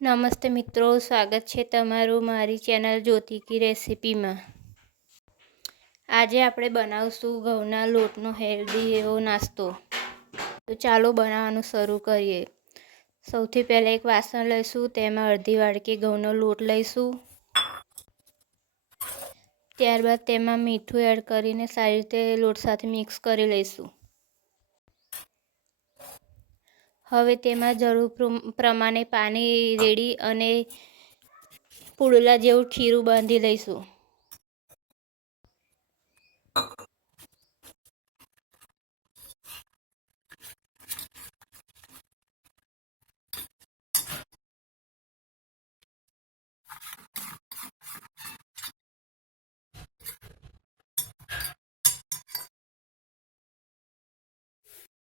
નમસ્તે મિત્રો, સ્વાગત છે તમારું મારી ચેનલ જ્યોતિ કી રેસિપીમાં। આજે આપણે બનાવશું ઘઉંના લોટનો હેલ્ધી એવો નાસ્તો। તો ચાલો બનાવવાનું શરૂ કરીએ। સૌથી પહેલાં એક વાસણ લઈશું, તેમાં અડધી વાડકી ઘઉંનો લોટ લઈશું। ત્યારબાદ તેમાં મીઠું એડ કરીને સારી રીતે લોટ સાથે મિક્સ કરી લઈશું। હવે તેમાં જરૂર પ્રમાણે પાણી રેડી અને પુડલા જેવું ખીરું બાંધી લઈશું।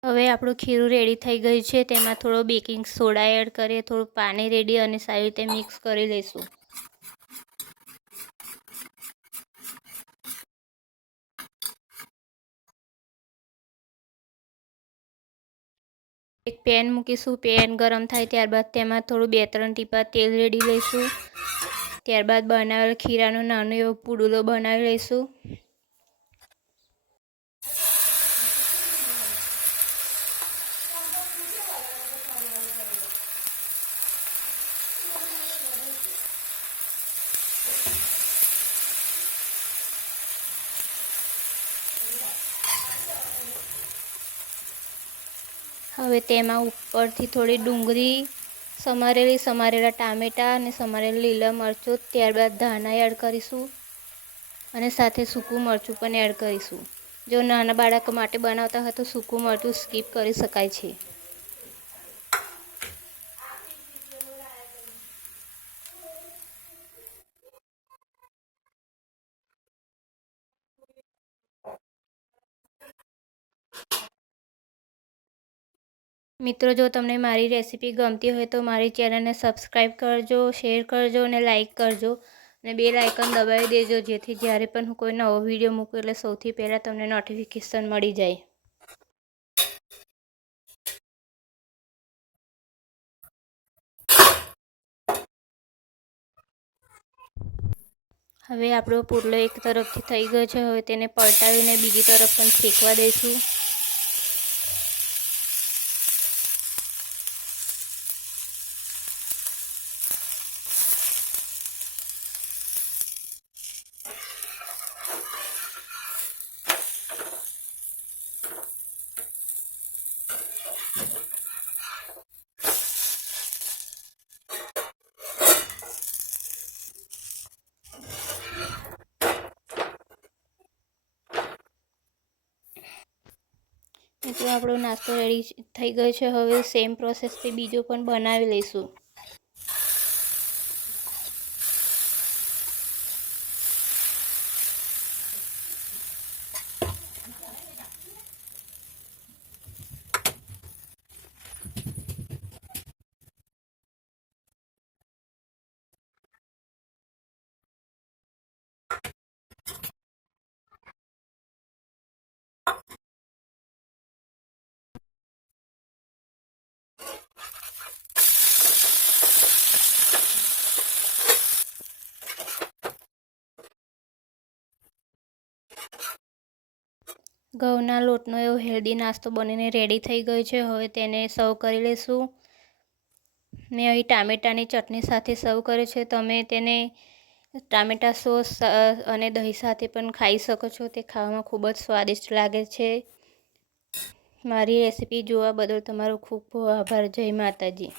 હવે આપણું ખીરું રેડી થઈ ગયું છે। તેમાં થોડો બેકિંગ સોડા એડ કરીએ, થોડું પાણી રેડી અને સારી રીતે મિક્સ કરી લઈશું। એક પેન મૂકીશું, પેન ગરમ થાય ત્યારબાદ તેમાં થોડું 2-3 ટીપા તેલ રેડી લઈશું। ત્યારબાદ બનાવેલ ખીરાનો નાનો એવો પુડલો બનાવી લઈશું। હવે તેમાં ઉપરથી થોડી ડુંગળી, સમારેલા ટામેટાં અને સમારેલા લીલા મરચું, ત્યારબાદ ધાણા એડ કરીશું અને સાથે સૂકું મરચું પણ એડ કરીશું। જો નાના બાળકો માટે બનાવતા હોય તો સૂકું મરચું સ્કીપ કરી શકાય છે। મિત્રો, જો તમને મારી રેસીપી ગમતી હોય તો મારી ચેનલને સબસ્ક્રાઈબ કરજો, શેર કરજો અને લાઈક કરજો અને બેલ આઇકન દબાવી દેજો, જેથી જ્યારે પણ હું કોઈ નવો વિડીયો મૂકું એટલે સૌથી પહેલાં તમને નોટિફિકેશન મળી જાય। હવે આપણો પુડલો એક તરફથી થઈ ગયો છે। હવે તેને પલટાવીને બીજી તરફ પણ શેકવા દઈશું। મિત્રો, આપણો નાસ્તો રેડી થઈ ગયો છે। હવે સેમ પ્રોસેસથી બીજો પણ બનાવી લઈશું। ઘઉંના લોટનો એવો હેલ્ધી નાસ્તો બનીને રેડી થઈ ગયો છે। હવે તેને સર્વ કરી લઈશું। મેં અહીં ટામેટાની ચટણી સાથે સર્વ કર્યો છે। તમે તેને ટામેટા સોસ અને દહીં સાથે પણ ખાઈ શકો છો। તે ખાવામાં ખૂબ જ સ્વાદિષ્ટ લાગે છે। મારી રેસીપી જોવા બદલ તમારો ખૂબ ખૂબ આભાર। જય માતાજી।